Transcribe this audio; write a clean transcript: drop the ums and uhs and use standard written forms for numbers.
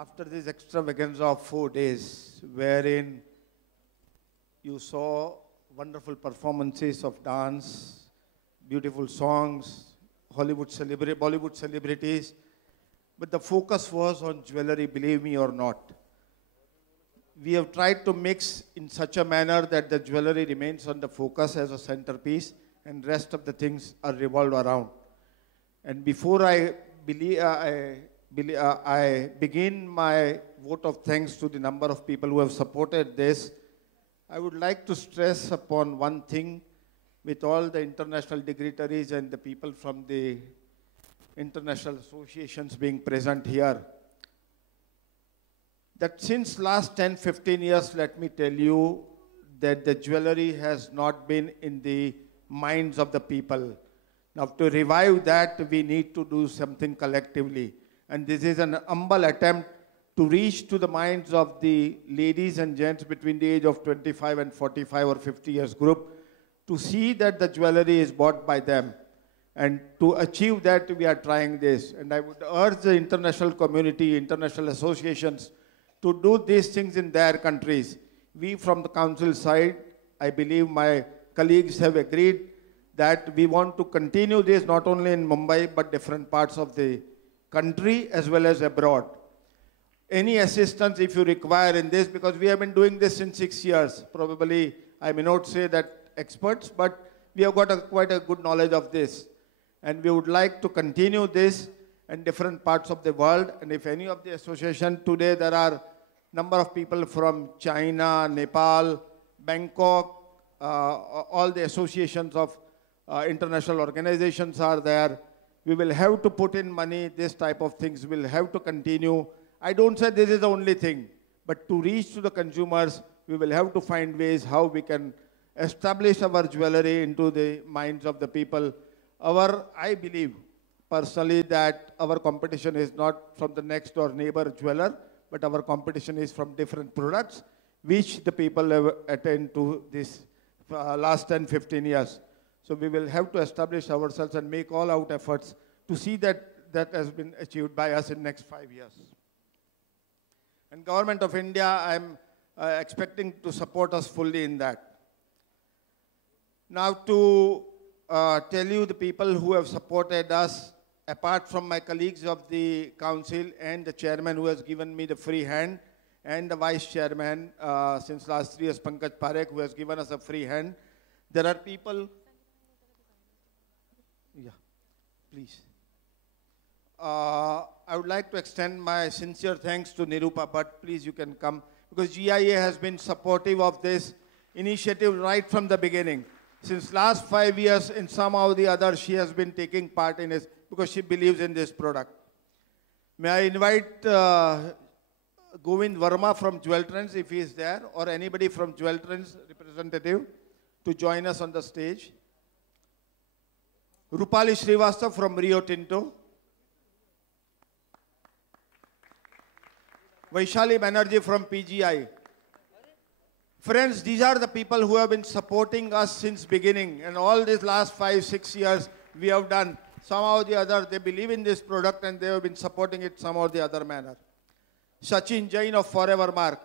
After this extravaganza of 4 days, wherein you saw wonderful performances of dance, beautiful songs, Bollywood celebrities, but the focus was on jewelry, believe me or not. We have tried to mix in such a manner that the jewelry remains on the focus as a centerpiece and rest of the things are revolved around. And before I begin my vote of thanks to the number of people who have supported this, I would like to stress upon one thing with all the international dignitaries and the people from the international associations being present here, that since last 10-15 years, let me tell you, that the jewelry has not been in the minds of the people. Now, to revive that, we need to do something collectively. And this is an humble attempt to reach to the minds of the ladies and gents between the age of 25 and 45 or 50 years group, to see that the jewelry is bought by them. And to achieve that, we are trying this. And I would urge the international community, international associations, to do these things in their countries. We from the council side, I believe my colleagues have agreed that we want to continue this not only in Mumbai, but different parts of the country as well as abroad. Any assistance if you require in this, because we have been doing this in 6 years. Probably, I may not say that experts, but we have got quite a good knowledge of this. And we would like to continue this in different parts of the world. And if any of the association today, there are number of people from China, Nepal, Bangkok, all the associations of international organizations are there. We will have to put in money, this type of things will have to continue. I don't say this is the only thing, but to reach to the consumers, we will have to find ways how we can establish our jewelry into the minds of the people. I believe personally that our competition is not from the next door neighbor jeweler, but our competition is from different products, which the people have attained to this last 10-15 years. So we will have to establish ourselves and make all out efforts to see that that has been achieved by us in next 5 years. And Government of India, I'm expecting to support us fully in that. Now to tell you the people who have supported us, apart from my colleagues of the council and the chairman who has given me the free hand, and the vice chairman since last 3 years, Pankaj Parekh, who has given us a free hand. There are people, yeah, please. I would like to extend my sincere thanks to Nirupa, but please you can come, because GIA has been supportive of this initiative right from the beginning. Since last 5 years, in somehow or the other, she has been taking part in it because she believes in this product. May I invite Govind Verma from Jewel Trends, if he is there, or anybody from Jewel Trends representative, to join us on the stage. Rupali Srivastava from Rio Tinto. Vaishali Banerjee from PGI. Friends, these are the people who have been supporting us since beginning, and all these last 5-6 years we have done. Somehow or the other, they believe in this product and they have been supporting it somehow or the other manner. Sachin Jain of Forever Mark.